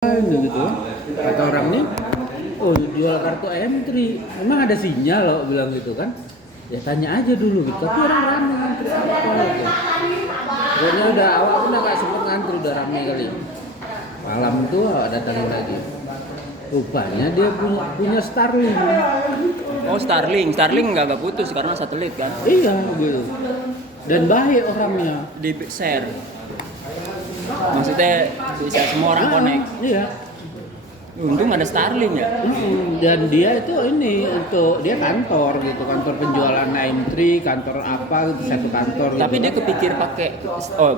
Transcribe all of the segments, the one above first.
gitu. Kata orang nih, oh jual kartu M3, emang ada sinyal lo bilang gitu kan? Ya tanya aja dulu gitu. Tapi orang rame ngantri apa gitu. Pokoknya udah awal pun udah gak sempet ngantri, udah rame kali. Malam tuh datangin lagi. Rupanya dia punya Starlink. Oh Starlink nggak putus karena satelit kan? Iya gitu. Dan baik orangnya. Di share. Maksudnya bisa semua orang connect. Iya. Untung ada Starlink ya. Dan dia itu ini untuk dia kantor gitu, kantor penjualan M3, kantor apa gitu, satu kantor. Tapi gitu. dia kepikir pakai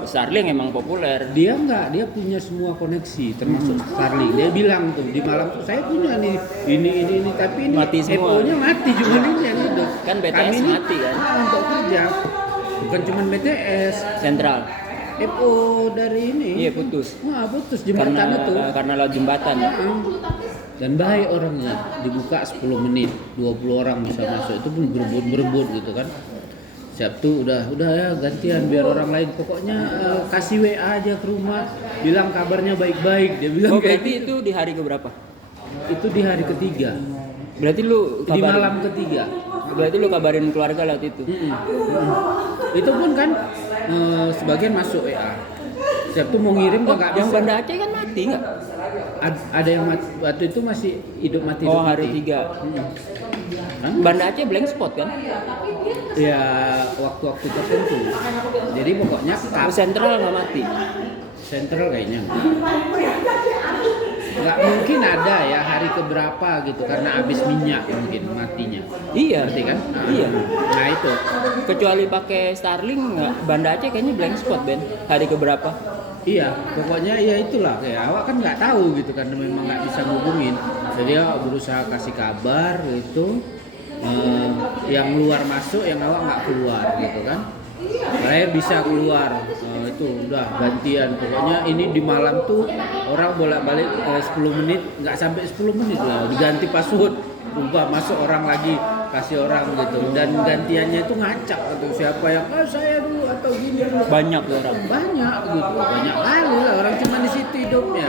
Starlink emang populer. Dia dia punya semua koneksi termasuk Starlink. Dia bilang tuh di malam tuh saya punya nih ini tapi ini Mati semua. EPO-nya mati, cuma ini yang hidup. Kan BTS Kami ini mati kan? Untuk kerja. Bukan cuma BTS, Sentral. EPO dari ini. Iya putus. Wah, putus jembatan itu. Karena lewat jembatan. Dan baik orangnya, dibuka 10 menit, 20 orang bisa masuk, itu pun berebut gitu kan. Siap tuh udah ya gantian biar orang lain, pokoknya kasih WA aja ke rumah, bilang kabarnya baik-baik, dia bilang kayak Berarti gitu. itu di hari keberapa? Itu di hari ketiga, Berarti lu di malam ketiga. Berarti lu kabarin keluarga lewat itu. Itu pun kan sebagian masuk WA. Siap tuh mau ngirim Oh, nggak yang bisa. Banda Aceh kan mati nggak? Ada yang mati, waktu itu masih hidup mati. Oh hari 3. Banda Aceh blank spot kan? Ya waktu-waktu tertentu. Jadi pokoknya Sentral nggak mati. Sentral kayaknya nggak mungkin ada ya hari keberapa gitu karena habis minyak mungkin matinya. Iya. Berarti kan? Iya. Nah itu. Kecuali pakai Starlink nggak, Banda Aceh kayaknya blank spot Ben. Hari keberapa? Iya, pokoknya ya itulah kayak awak kan nggak tahu gitu karena memang nggak bisa ngubungin. Jadi awak berusaha kasih kabar gitu, yang luar masuk, yang awak nggak keluar gitu kan. Terakhir bisa keluar, itu udah gantian. Pokoknya ini di malam tuh orang bolak-balik 10 menit, nggak sampai 10 menit lah diganti password, ubah masuk orang lagi kasih orang gitu. Dan gantiannya itu ngacak atau siapa yang saya dulu atau gini dulu. Banyak tuh orang. Banyak gitu, banyak kali lah orang cuma di situ hidupnya.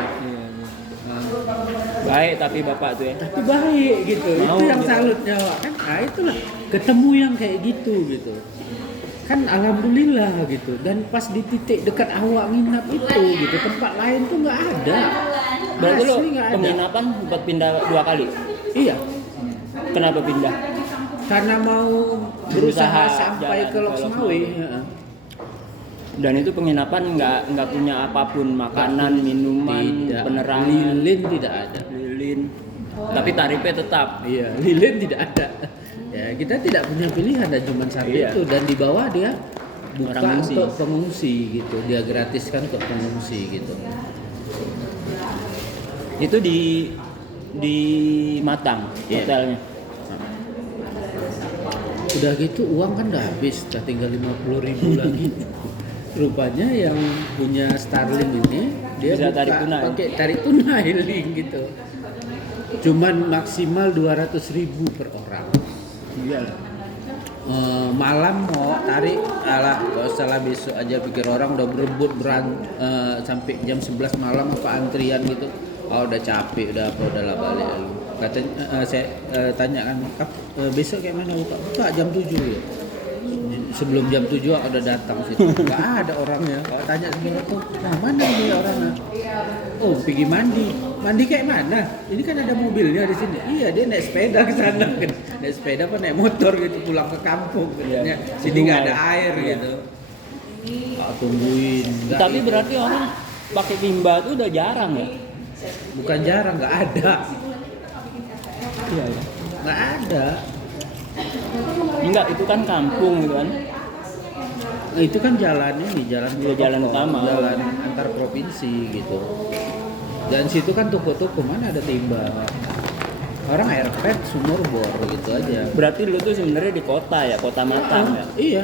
Baik tapi bapak tuh ya. Tapi baik gitu, Mau itu yang gitu. salutnya Wak. Kan. Nah itulah ketemu yang kayak gitu. Kan alhamdulillah gitu. Dan pas di titik dekat awak nginap itu gitu, tempat lain tuh nggak ada. Berarti lo Asli nggak ada. penginapan sempat pindah 2 kali. Iya, Kenapa pindah? karena mau berusaha sampai jalan ke Lok ke Lok Sumawe. Dan itu penginapan nggak punya apapun, makanan, minuman, Tidak. penerangan, Lilin tidak ada. lilin. Tapi tarifnya tetap. Iya, lilin tidak ada. Ya, kita tidak punya pilihan dan cuma satu Iya. itu, dan di bawah dia buka Orang ngungsi. untuk pengungsi gitu. Dia gratiskan untuk pengungsi gitu. Itu di Matang Iya. hotelnya. Udah gitu uang kan udah habis, udah tinggal 50.000 lagi. Rupanya yang punya Starlink ini dia Bisa buka tarik tunai. pakai tarik tunai link gitu. Cuman maksimal 200.000 per orang. Iya. Malam mau tarik gak usah lah, besok aja, pikir orang udah berebut sampai jam 11 malam apa antrian gitu. Udah capek, udah lah balik lagi. Katanya saya tanya kan, besok kayak mana buka jam 7 ya. Sebelum jam 7 udah datang situ. Enggak ada orangnya. Kalau tanya sebenarnya tuh, mana dia orangnya? Oh, pergi mandi. Mandi kayak mana? Ini kan ada mobilnya di sini. Iya, dia naik sepeda ke sana kan. Naik sepeda apa naik motor gitu pulang ke kampung katanya. Sini enggak ada air gitu. Tungguin. Nggak Tapi gitu. berarti orang pakai timba tuh udah jarang ya? Bukan jarang, enggak ada. Iya ya. Enggak ada. Enggak, itu kan kampung gitu kan. Nah, itu kan jalannya nih, jalan Iya, jalan protokol, utama. jalan antar provinsi gitu. Dan situ kan toko-toko, mana ada timba. Orang airpad sumur bor gitu aja. Berarti lu tuh sebenarnya di kota ya, kota Matang ya. Iya,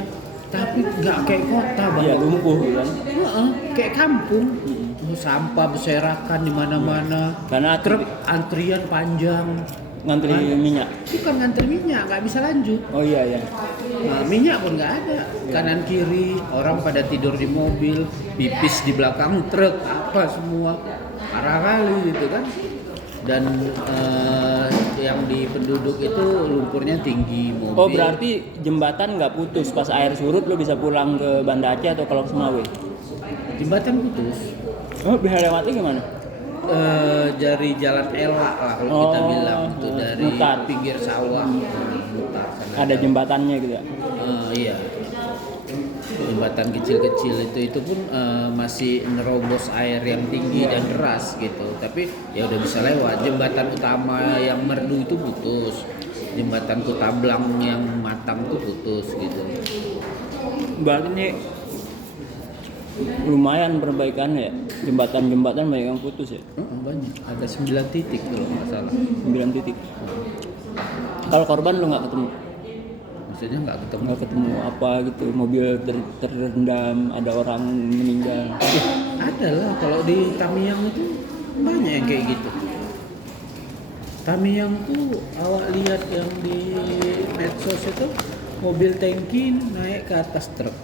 tapi nggak kayak kota Iya, Bang. lumpuh gitu kan. Kayak kampung. Sampah berserakan di mana-mana. Karena Truk antrian panjang. ngantri minyak. Bukan ngantri minyak, nggak bisa lanjut. Oh iya ya. Nah, minyak pun nggak ada, kanan kiri orang pada tidur di mobil, pipis di belakang truk, apa semua parah kali gitu kan. Dan yang di penduduk itu lumpurnya tinggi, mobil. Oh berarti jembatan nggak putus pas air surut lo bisa pulang ke Banda Aceh atau kalau ke Semawe? Jembatan putus. Oh bisa lewatnya gimana? Dari jalan elak lah kalau kita bilang itu, dari mutar. pinggir sawah mutar sana. Ada jembatannya gitu ya? Iya, jembatan kecil-kecil itu pun masih nerobos air yang tinggi dan deras gitu, tapi ya udah bisa lewat. Jembatan utama yang merdu itu putus, jembatan Kutablang yang Matang itu putus gitu. Berarti ini lumayan perbaikannya ya, jembatan-jembatan banyak yang putus ya? Banyak, ada 9 titik kalau nggak salah. 9 titik. Kalau korban lo nggak ketemu? Maksudnya nggak ketemu? Nggak ketemu apa gitu, mobil terendam, ada orang meninggal. Ada lah, kalau di Tamiang itu banyak yang kayak gitu. Tamiang tuh awak lihat yang di medsos itu mobil tangki naik ke atas truk.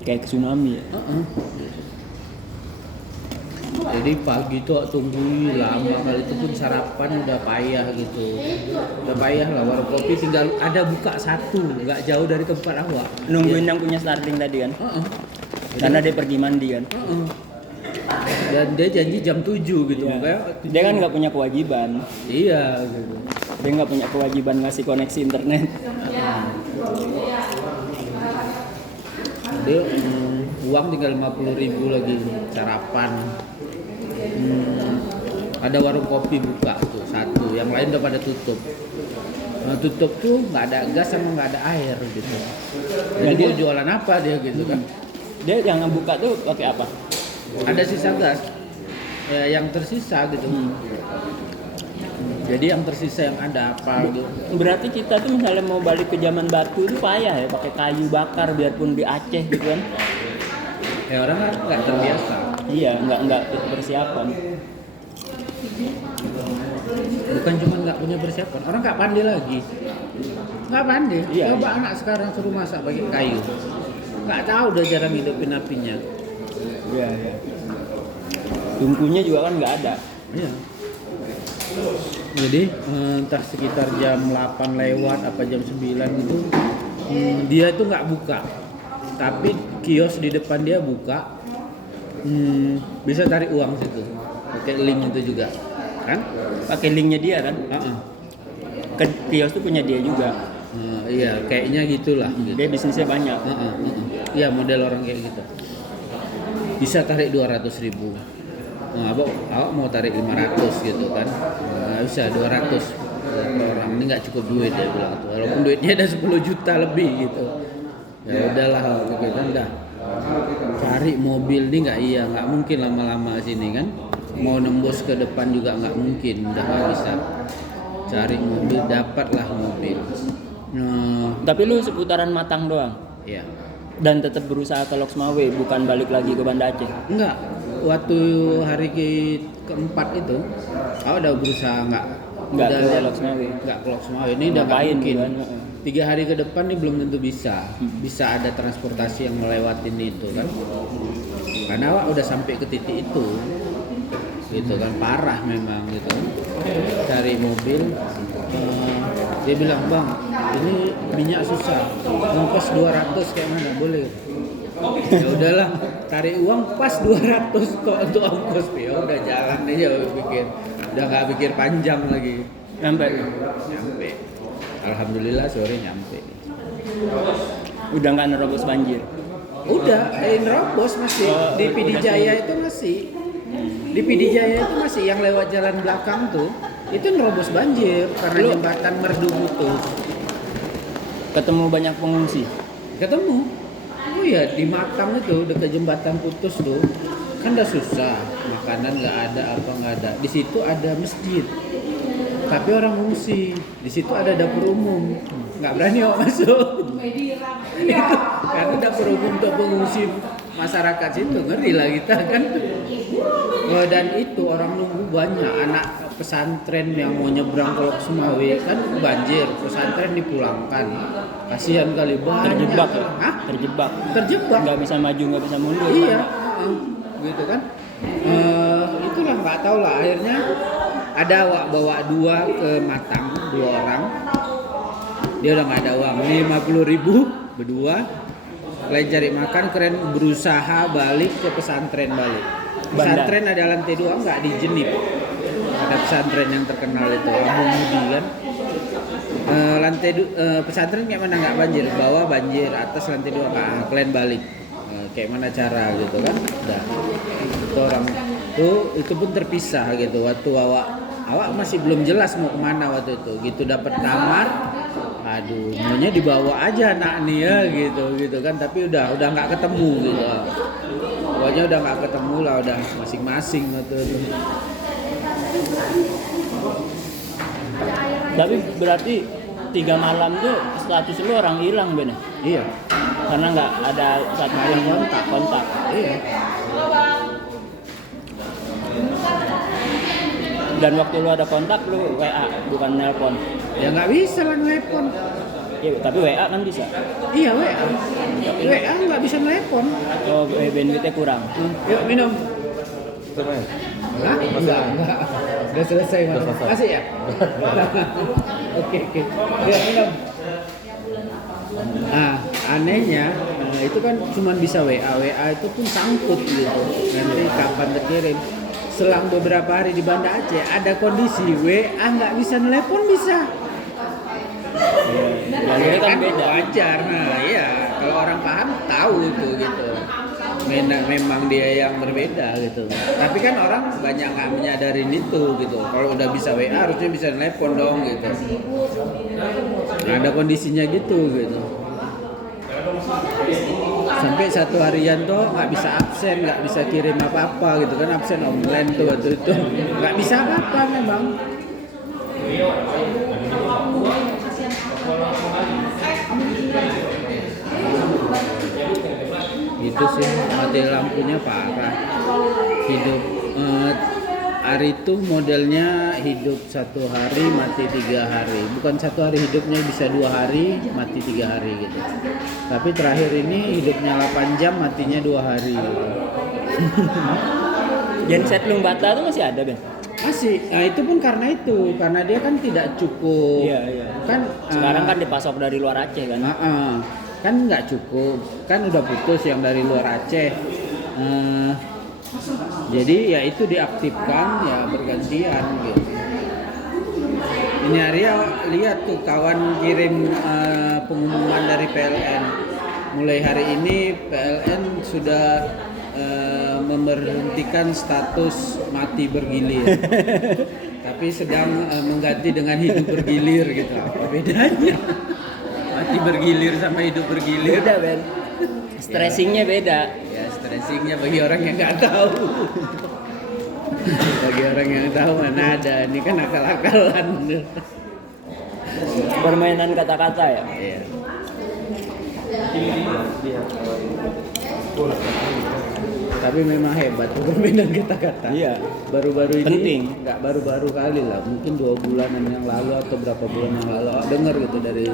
Kayak tsunami ya? Jadi pagi tuh tungguin lama kali, itu pun sarapan udah payah gitu. Udah payah lah, warung kopi tinggal ada buka satu, nggak jauh dari tempat awak. Nungguin yang punya Starling tadi kan? Karena dia pergi mandi kan? Dan dia janji jam 7 gitu. Iya. Makanya Dia kan nggak punya kewajiban. Iya gitu. Dia nggak punya kewajiban ngasih koneksi internet. Dia uang tinggal 50.000 lagi sarapan. Ada warung kopi buka tuh satu, yang lain udah pada tutup. Tutup tuh nggak ada gas sama nggak ada air gitu. Jadi Jadi- mau jualan apa dia gitu kan? Dia yang buka tuh pakai apa? Ada sisa gas, ya, yang tersisa gitu. Jadi yang tersisa yang ada apa gitu. Berarti kita tuh misalnya mau balik ke zaman batu itu payah ya, pakai kayu bakar biarpun di Aceh gitu kan? Ya orang kan nggak terbiasa. Iya, nggak persiapan. Bukan cuma nggak punya persiapan, orang nggak pandai lagi. Nggak pandai. Iya. Coba anak sekarang suruh masak pakai kayu, nggak tahu, udah jarang hidupin apinya. Iya, iya. Tungkunya juga kan nggak ada. Iya. Jadi entah sekitar jam 8 lewat apa jam 9 gitu, dia itu nggak buka, tapi kios di depan dia buka. Bisa tarik uang situ, pakai link itu juga, kan? Pakai linknya dia kan? Kios tuh punya dia juga. Iya, kayaknya gitulah. Gitu. Dia bisnisnya banyak. Iya, model orang kayak gitu. Bisa tarik 200.000. Nah, awak mau tarik 500 gitu kan? Nggak bisa, 200 per orang. Ini nggak cukup duit dia bilang tuh. Walaupun duitnya ada 10 juta lebih gitu. Ya udahlah, gitu dah. Cari mobil nih nggak mungkin lama-lama sini kan? Mau nembus ke depan juga nggak mungkin, udah nggak bisa. Cari mobil, dapatlah mobil. Tapi lu seputaran Matang doang? Ya. Dan tetap berusaha ke Lok Semawe, bukan balik lagi ke Banda Aceh? Enggak, waktu hari keempat itu, aku udah berusaha nggak ke Lok Semawe. Nggak ke Lok Semawe, ini udah nggak Ngapain mungkin. kan? 3 hari ke depan nih belum tentu bisa ada transportasi yang melewatin itu kan, karena awak udah sampai ke titik itu, gitu kan, parah memang gitu. Cari mobil, dia bilang, bang, ini minyak susah, ongkos 200 kayak mana, boleh? Ya udahlah, tarik uang pas 200 kok untuk ongkos, ya udah jalan aja pikir, udah nggak pikir panjang lagi. Nyampe? Alhamdulillah sore nyampe. Udah nggak nerobos banjir? Udah, nerobos masih di PD Jaya itu masih. Di PD Jaya itu masih yang lewat jalan belakang tuh, itu nerobos banjir karena jembatan merdu putus. Ketemu banyak pengungsi? Ketemu. Oh ya, di Matang itu dekat jembatan putus tuh kan udah susah, makanan nggak ada, apa nggak ada. Di situ ada masjid, tapi orang ngungsi. Di situ ada dapur umum, nggak berani kok masuk. Itu karena dapur umum untuk pengungsi masyarakat situ, ngeri lah kita kan. Dan itu orang nunggu banyak, anak pesantren yang mau nyebrang ke Lok Semawe kan banjir, pesantren dipulangkan. Kasihan kali, banyak. Terjebak ya? Hah? Terjebak? Nggak Nggak bisa maju, nggak bisa mundur? Iya, gitu kan. Itulah nggak tahu lah, akhirnya ada awak bawa 2 ke Matang, 2 orang. Dia udah nggak ada uang, 50.000 berdua. Lain cari makan, keren berusaha balik ke pesantren balik. Pesantren ada lantai 2 nggak di Jenip. Ada pesantren yang terkenal itu, Abu Mudi kan. Pesantren kayak mana nggak banjir, bawah banjir, atas lantai 2 kalian balik. Kayak mana cara gitu kan? Udah. Itu orang itu pun terpisah gitu. Waktu awak masih belum jelas mau kemana waktu itu. Gitu dapat kamar, aduh, maunya dibawa aja anak nih ya gitu kan. Tapi udah nggak ketemu gitu. Pokoknya udah nggak ketemu lah, udah masing-masing waktu itu. Tapi berarti 3 malam tuh status lu orang hilang Ben? Iya. Karena nggak ada satupun kontak. Iya. Dan waktu lu ada kontak lu WA bukan nelpon. Ya nggak bisa lah nelpon. Ya, tapi WA kan bisa. Iya WA. WA nggak bisa nelpon. Oh, bandwidth-nya kurang. Yuk minum. Keren. Hah? Enggak. Udah selesai Mas. Kasih ya? Oke. Yuk minum. Anehnya itu kan cuma bisa WA itu pun sangkut gitu. Nanti kapan terkirim. Selang beberapa hari di Banda Aceh ada kondisi WA nggak bisa nelpon bisa. Ya, kan beda. Wajar. Nah, iya. Kalau orang paham tahu itu gitu. Memang dia yang berbeda gitu. Tapi kan orang banyak nggak menyadarin itu gitu. Kalau udah bisa WA harusnya bisa nelpon dong gitu. Nah, ada kondisinya gitu. Sampai satu harian tuh nggak bisa absen, nggak bisa kirim apa-apa gitu kan, absen online tuh waktu itu nggak bisa apa-apa memang. Gitu sih, mati lampunya parah. Hidup hari itu modelnya hidup 1 hari mati 3 hari, bukan 1 hari hidupnya bisa 2 hari mati 3 hari gitu. Tapi terakhir ini hidupnya 8 jam matinya 2 hari. Genset Lumbata tuh masih ada Ben? Masih, nah itu pun karena dia kan tidak cukup. Iya. Kan sekarang kan dipasok dari luar Aceh kan? Kan nggak cukup, kan udah putus yang dari luar Aceh. Jadi ya itu diaktifkan ya bergantian gitu. Ini hari lihat tuh kawan kirim pengumuman dari PLN. Mulai hari ini PLN sudah memberhentikan status mati bergilir. Tapi sedang mengganti dengan hidup bergilir gitu. Apa bedanya? Mati bergilir sama hidup bergilir. Beda Ben. Stressingnya beda. Ya stressingnya bagi orang yang nggak tahu. Bagi orang yang tahu mana ada. Ini kan akal-akalan. Permainan kata-kata ya. Iya. Tapi memang hebat tuh permainan kata-kata. Iya. Baru-baru ini Penting. nggak baru-baru kali lah, mungkin 2 bulanan yang lalu atau berapa bulan yang lalu dengar gitu dari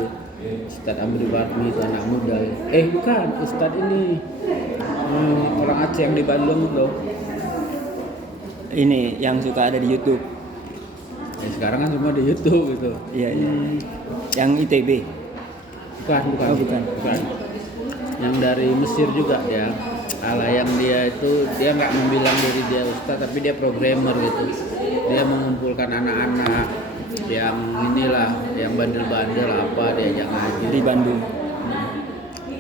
Ustadz Amri Bakmi itu anak muda. Bukan, Ustadz ini orang Aceh yang di Bandung loh. Ini yang suka ada di YouTube. Sekarang kan semua di YouTube gitu. Iya. Yang ITB. Bukan. Oh, bukan. Yang dari Mesir juga ya. Yang dia itu dia nggak membilang diri dia ustaz, tapi dia programmer gitu. Dia mengumpulkan anak-anak yang inilah, yang bandel-bandel apa diajak ngaji Di Bandung.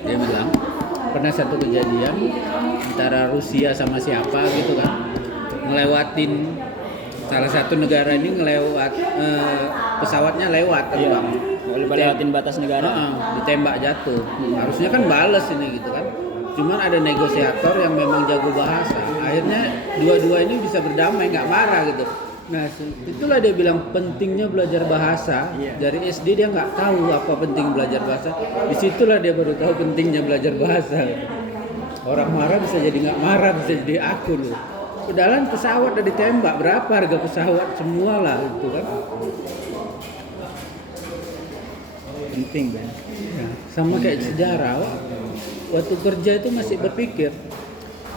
Dia bilang pernah satu kejadian antara Rusia sama siapa gitu kan, ngelewatin salah satu negara ini pesawatnya lewat Iya. terbang. Lewatin batas negara. Ditembak jatuh. Harusnya kan bales ini gitu kan. Cuman ada negosiator yang memang jago bahasa. Akhirnya dua-dua ini bisa berdamai, nggak marah gitu. Nah, itulah dia bilang pentingnya belajar bahasa. Iya. Dari SD dia nggak tahu apa penting belajar bahasa. Disitulah dia baru tahu pentingnya belajar bahasa. Orang marah bisa jadi nggak marah, bisa jadi aku loh. Padahal pesawat udah ditembak, berapa harga pesawat semua lah itu kan. Penting Ben. Ya, sama kayak sejarah. Waktu kerja itu masih berpikir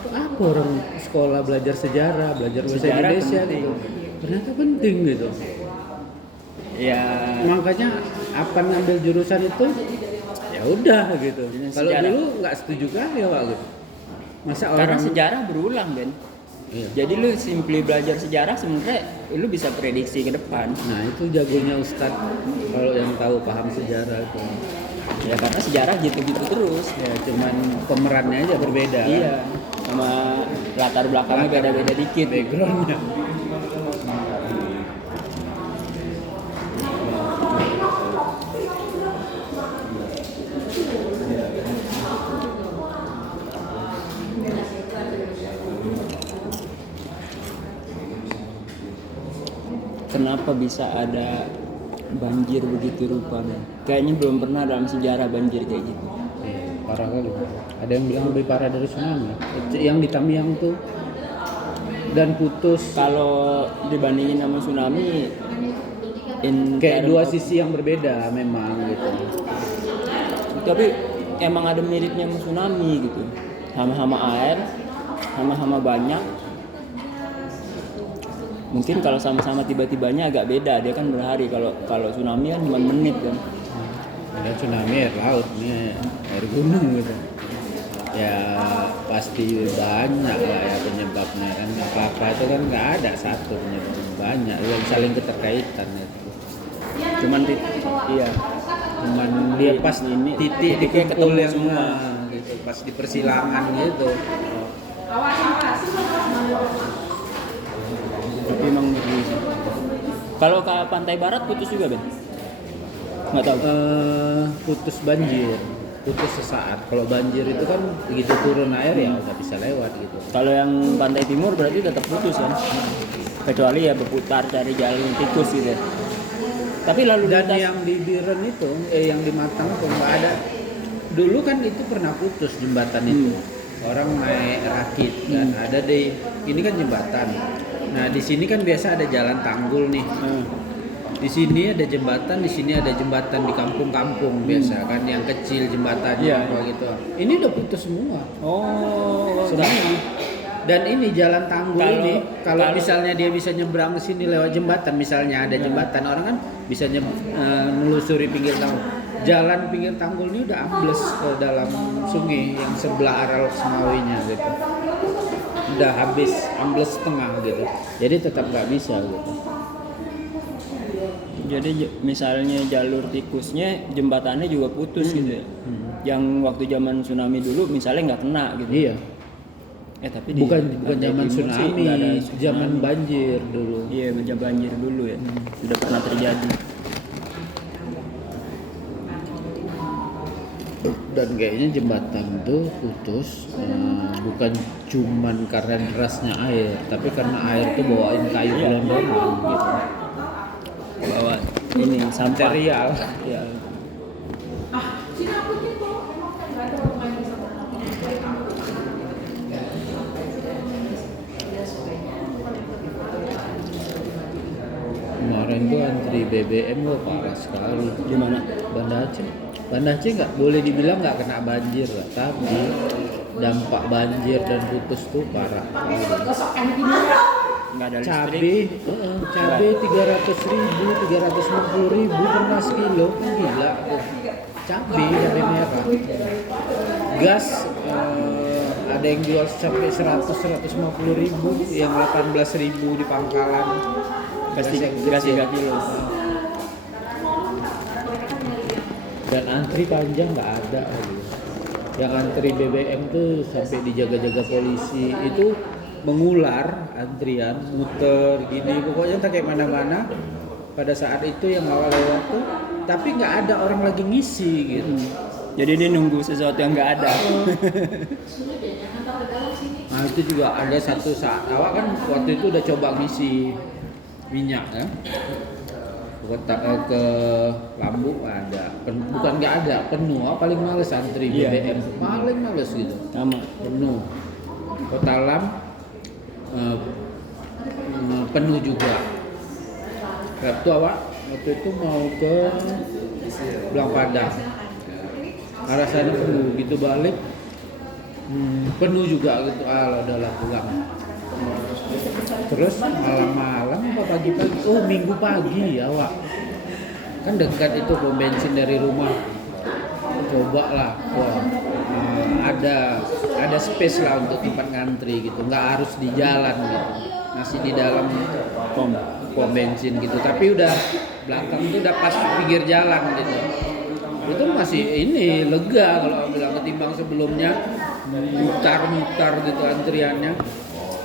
apa orang sekolah belajar sejarah, belajar bahasa Sejarah Indonesia penting. gitu. Ternyata penting gitu. Ya Makanya apa ngambil jurusan itu ya udah gitu. Ya, Kalau sejarah. dulu nggak setuju kan ya Pak gitu. Masa karena orang sejarah berulang kan. Iya. Jadi lu simply belajar sejarah sebenarnya lu bisa prediksi ke depan. Nah itu jagonya Ustadz kalau yang tahu paham sejarah itu. Ya karena sejarah gitu-gitu terus. Ya cuman pemerannya aja berbeda. Iya. Sama latar belakangnya beda-beda dikit. Backgroundnya. Kenapa bisa ada banjir begitu rupa men? Kayaknya belum pernah dalam sejarah banjir kayak gitu. Iya, parah kali. Ada yang bilang lebih parah dari tsunami. Yang di Tamiang tuh dan putus Kalau dibandingin sama tsunami, kayak dua sisi yang berbeda memang gitu. Tapi emang ada miripnya sama tsunami gitu. Hama-hama air, hama-hama banyak. Mungkin kalau sama-sama tiba-tibanya agak beda, dia kan berhari. Kalau tsunami kan cuma menit kan. Ada tsunami air laut nih, air gunung gitu. Ya pasti banyak lah ya penyebabnya kan. Apa-apa itu kan nggak ada satu penyebab, banyak yang saling keterkaitan gitu. Cuman iya. Cuman dia pas Ini titik titiknya dikumpul ketemu yang semua. gitu, pas di persilangan gitu. Tapi emang ngeri sih. Kalau ke pantai barat putus juga Ben? Nggak tahu. Putus banjir, putus sesaat. Kalau banjir itu kan begitu turun air ya nggak bisa lewat gitu. Kalau yang pantai timur berarti tetap putus kan? Kecuali ya berputar cari jalan tikus gitu. Tapi lalu Dan lintas yang di Biren itu, yang di Matang itu nggak ada. Dulu kan itu pernah putus jembatan itu. Orang naik rakit kan, ada di ini kan jembatan. Nah di sini kan biasa ada jalan tanggul nih. Di sini ada jembatan, di sini ada jembatan di kampung-kampung biasa kan, yang kecil jembatannya Iya. apa gitu. Ini udah putus semua. Oh, Semua. Dan ini jalan tanggul Kalau- ini, kalau kalau- misalnya dia bisa nyebrang ke sini lewat jembatan, misalnya ada jembatan, orang kan bisa menelusuri pinggir tanggul. Jalan pinggir tanggul ini udah ambles ke dalam sungai yang sebelah arah Semawinya gitu. Udah habis, ambles setengah gitu. Jadi tetap nggak bisa gitu. jadi misalnya jalur tikusnya jembatannya juga putus gitu ya. Yang waktu zaman tsunami dulu misalnya nggak kena gitu. Iya. Tapi di Bukan pantai zaman timur sih tsunami, nggak ada zaman tsunami. banjir dulu. Iya, banjir dulu ya. Sudah pernah terjadi. Dan kayaknya jembatan tuh putus bukan cuman karena derasnya air, tapi karena air tuh bawain kayu gelondongan gitu. Bawa ini sampah. Material. Ya. Kemarin tuh antri BBM tuh parah sekali. Di mana? Banda Aceh. Banda Aceh nggak boleh dibilang nggak kena banjir lah, tapi dampak banjir dan putus tuh parah. Nggak ada Cabe, listrik. cabe 300.000, 350.000 per mas kilo, kan gila. Cabe merah. Gas ada yang jual sampai 100-150.000, yang 18.000 di pangkalan. Gas yang 3 kilo. Dan antri panjang nggak ada lagi. Yang antri BBM tuh sampai dijaga-jaga polisi, itu mengular antrian, muter gini, pokoknya tak kayak mana-mana. Pada saat itu yang awal lewat tuh, tapi nggak ada orang lagi ngisi gitu. Jadi dia nunggu sesuatu yang nggak ada. Nah itu juga ada satu saat awak kan waktu itu udah coba ngisi minyak ya. Ke Lambu ada, bukan nggak ada, penuh. Paling males antri Iya. BBM, paling males gitu. Sama. Penuh. Kota Lam penuh juga. Waktu awak waktu itu mau ke Belang Padang, arah sana penuh, gitu balik Penuh juga gitu, udahlah pulang. Terus malam-malam apa pagi-pagi? Oh, minggu pagi ya, Wak. Kan dekat itu pom bensin dari rumah. Coba lah, wah, ada space lah untuk tempat ngantri gitu, nggak harus di jalan gitu, masih di dalam pom bensin gitu, tapi udah belakang itu udah pas pinggir jalan gitu, itu masih ini lega kalau bilang ketimbang sebelumnya mutar-mutar gitu antriannya,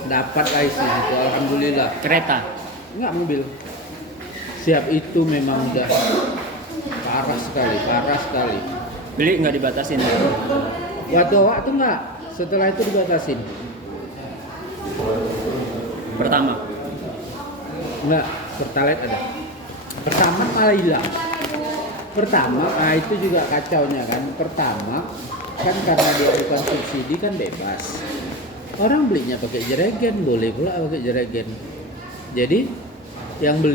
dapat IC gitu, alhamdulillah. Kereta. Nggak, mobil. Siap itu memang udah parah sekali. Beli nggak dibatasin. Waktu enggak, setelah itu dibatasin. Pertama. Enggak, Pertalite ada. Pertama malah hilang. Itu juga kacaunya kan. Pertama kan karena dia bukan subsidi kan bebas. Orang belinya pakai Jeragen, boleh pula pakai Jeragen. Jadi yang beli